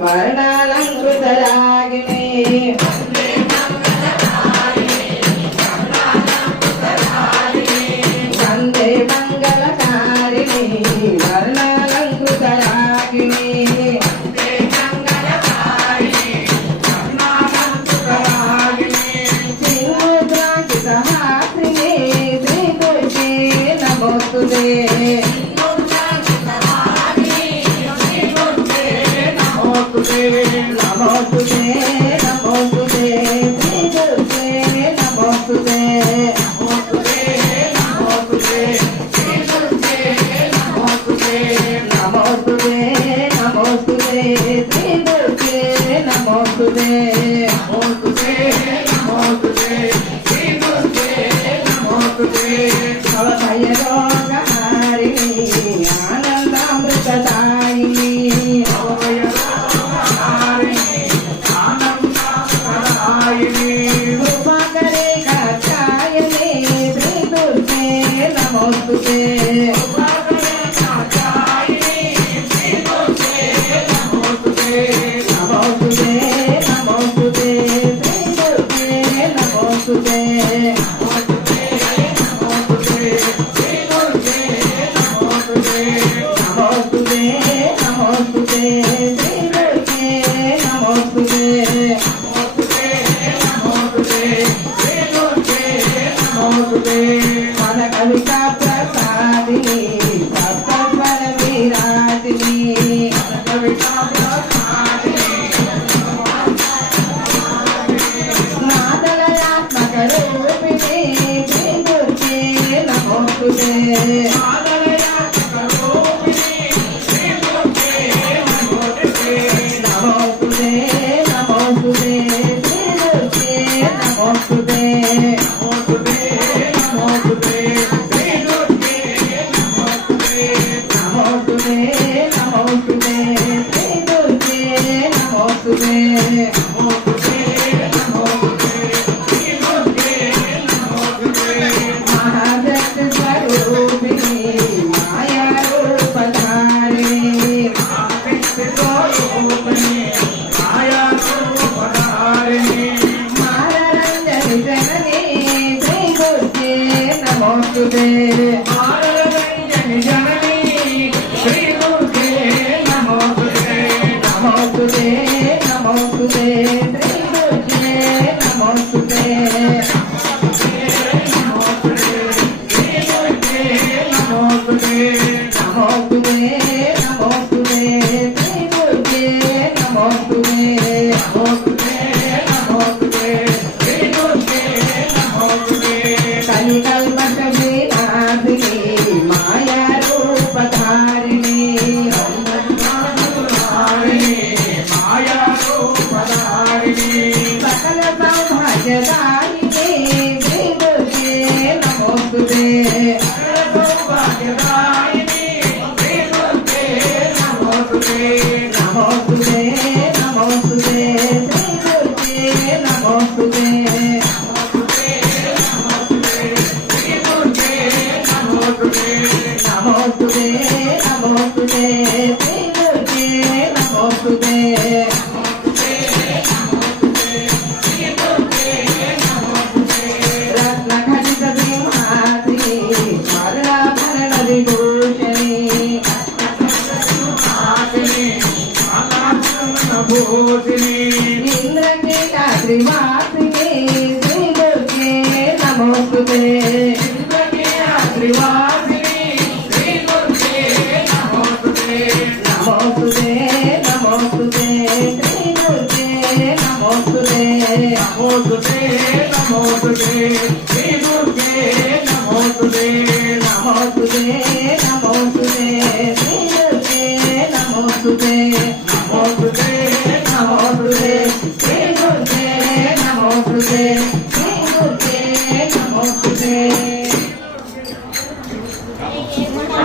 వర్ణాలంకృతరాగిణి వందే మంగళకారిణి వర్ణాలంకృతరాగిణి సింహోద్రాంకితహాసిని శ్రీ దుర్గే నమోస్తుతే నమోస్తుతే నమోస్తుతే శ్రీ దుర్గే నమోస్తుతే నమోస్తుతే శ్రీ దుర్గే నమోస్తుతే నమోస్తుతే నమోస్తుతే శ్రీ దుర్గే నమోస్తుతే నమోస్తుతే నమోస్తుతే శ్రీ దుర్గే నమోస్తుతే భవభయరోగహారిణి ఆనందామృతదాయిని కృపాకరే కాచాయని శ్రీ దుర్గే నమోస్తుతే నమోస్తుతే నమోస్తుతే శ్రీ దుర్గే నమోస్తుతే నమోస్తుతే శ్రీ దుర్గే నమోస్తుతే నమోస్తుతే నమోస్తుతే శ్రీ దుర్గే నమోస్తుతే మన కవితా ప్రసాదిని సప్తస్వర విరాజిని నాదలయాత్మక రూపిణి శ్రీ దుర్గే నమోస్తుతే నమోస్తుతే నమోస్తుతే శ్రీ దుర్గే నమోస్తుతే నమోస్తుతే శ్రీ దుర్గే నమోస్తుతే నమోస్తుతే నమోస్తుతే శ్రీ దుర్గే నమోస్తుతే నమోస్తుతే నమోస్తుతే శ్రీ దుర్గే నమోస్తుతే మహాశక్తి స్వరూపిణి మాయా రూపధారిణి మహాశక్తి స్వరూపిణి మాయా రూపధారిణి మారరంజని జనని శ్రీ దుర్గే నమోస్తుతే మారరంజని జనని శ్రీ దుర్గే నమోస్తుతే నమోస్తుతే నమోస్తుతే శ్రీ దుర్గే నమోస్తుతే నమోస్తుతే శ్రీ దుర్గే నమోస్తుతే నమోస్తుతే నమోస్తుతే శ్రీ దుర్గే నమోస్తుతే నమోస్తుతే నమోస్తుతే శ్రీ దుర్గే నమోస్తుతే కలికల్మష వినాశిని మాయా రూపధారిణి మాయా రూపధారిణి సకల సౌభాగ్యదాయిని శ్రీ దుర్గే నమోస్తుతే సౌభాగ్యదాయిని శ్రీ దుర్గే నమోస్తుతే నమోస్తుతే నమోస్తుతే శ్రీ దుర్గే నమోస్తుతే నమోస్తుతే నమోస్తుతే శ్రీ దుర్గే నమోస్తుతే రత్నఘటిత సింహాసిని స్వర్ణాభరణ విభూషణి ఇంద్రకీలాద్రివాసిని శ్రీ దుర్గే నమోస్తుతే ఇంద్రకీలాద్రివాసిని శ్రీ దుర్గే నమోస్తుతే నమోస్తుతే నమోస్తుతే శ్రీ దుర్గే నమోస్తుతే నమోస్తుతే నమోస్తుతే శ్రీ దుర్గే నమోస్తుతే నమోస్తుతే నమోస్తుతే శ్రీ దుర్గే నమోస్తుతే